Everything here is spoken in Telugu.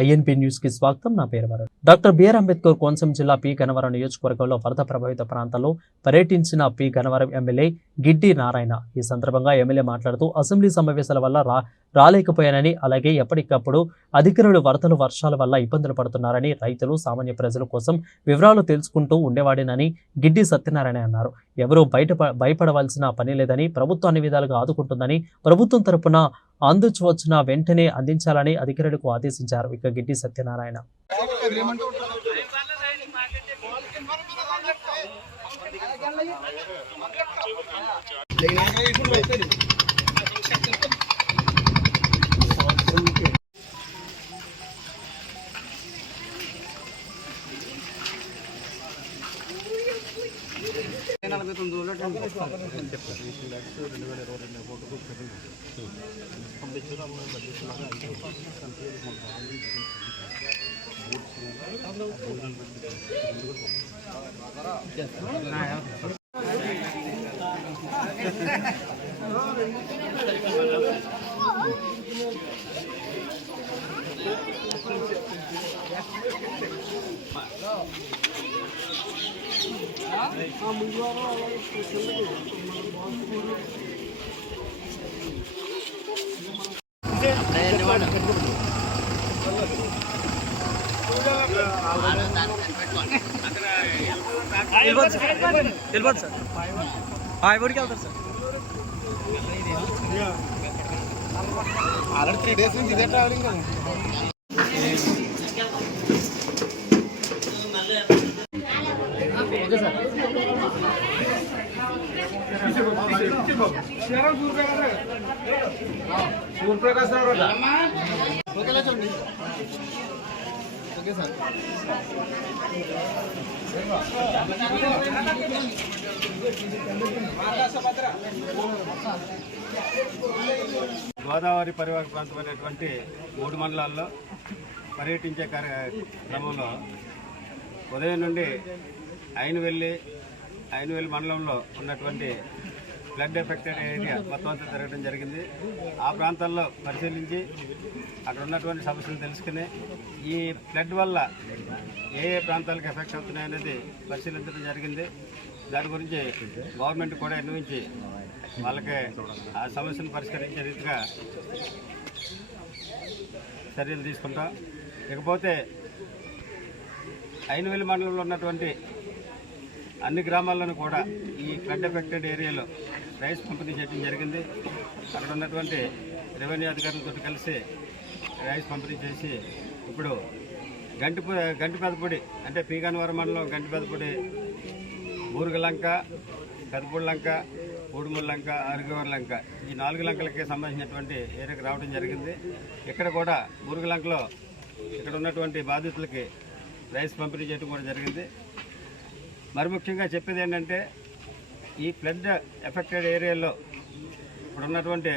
ఐఎన్పీ న్యూస్ కి స్వాగతం. నా పేరు వరుణ్. డాక్టర్ బిఆర్ అంబేద్కర్ కోనసీమ జిల్లా పి గన్నవరం నియోజకవర్గంలో వరద ప్రభావిత ప్రాంతాల్లో పర్యటించిన పి గన్నవరం ఎమ్మెల్యే గిడ్డి నారాయణ. ఈ సందర్భంగా ఎమ్మెల్యే మాట్లాడుతూ అసెంబ్లీ సమావేశాల వల్ల రాలేకపోయానని, అలాగే ఎప్పటికప్పుడు అధికారులు వరదలు వర్షాల వల్ల ఇబ్బందులు పడుతున్నారని, రైతులు సామాన్య ప్రజల కోసం వివరాలు తెలుసుకుంటూ ఉండేవాడినని గిడ్డి సత్యనారాయణ అన్నారు. ఎవరూ భయపడవలసిన పని లేదని, ప్రభుత్వం అన్ని విధాలుగా ఆదుకుంటుందని, ప్రభుత్వం తరపున అందించవచ్చున వెంటనే అందించాలని అధికారులకు ఆదేశించారు. ఇక గిడ్డి సత్యనారాయణ వెళ్ళిపోదు సార్. ఎవరికి వెళ్తారు సార్? ఆల్రెడీ 3 days నుంచి ఇదే ట్రావెలింగ్ కదా. Suryaprakash okay sir. గోదావరి పరివాహక ప్రాంతమైనటువంటి 3 మండలాల్లో పర్యటించే క్రమంలో ఉదయం నుండి ఐనవెల్లి మండలంలో ఉన్నటువంటి ఫ్లడ్ ఎఫెక్టెడ్ ఏరియా మొత్తం అంతా తిరగడం జరిగింది. ఆ ప్రాంతాల్లో పరిశీలించి అక్కడ ఉన్నటువంటి సమస్యలు తెలుసుకుని ఈ ఫ్లడ్ వల్ల ఏ ప్రాంతాలకు ఎఫెక్ట్ అవుతున్నాయనేది పరిశీలించడం జరిగింది. దాని గురించి గవర్నమెంట్ కూడా నిర్ణయించి వాళ్ళకి ఆ సమస్యను పరిష్కరించే రీతిగా చర్యలు తీసుకుంటాం. ఇకపోతే ఐనవెల్లి మండలంలో ఉన్నటువంటి అన్ని గ్రామాల్లోనూ కూడా ఈ ఫ్లడ్ ఎఫెక్టెడ్ ఏరియాలో రైస్ పంపిణీ చేయడం జరిగింది. అక్కడ ఉన్నటువంటి రెవెన్యూ అధికారులతో కలిసి రైస్ పంపిణీ చేసి ఇప్పుడు గంటిపెదపొడి అంటే పి గన్నవరం మండలం గంటిపెదపొడి, బూరుగులంక, పెదపూడిలంక, ఊడుముల్లంక, అరగవరలంక ఈ 4 లంకలకి సంబంధించినటువంటి ఏరియాకి రావడం జరిగింది. ఇక్కడ కూడా బూరుగులంకలో ఇక్కడ ఉన్నటువంటి బాధితులకి రైస్ పంపిణీ చేయడం కూడా జరిగింది. మరి ముఖ్యంగా చెప్పేది ఏంటంటే ఈ ఫ్లడ్ ఎఫెక్టెడ్ ఏరియాలో ఇప్పుడు ఉన్నటువంటి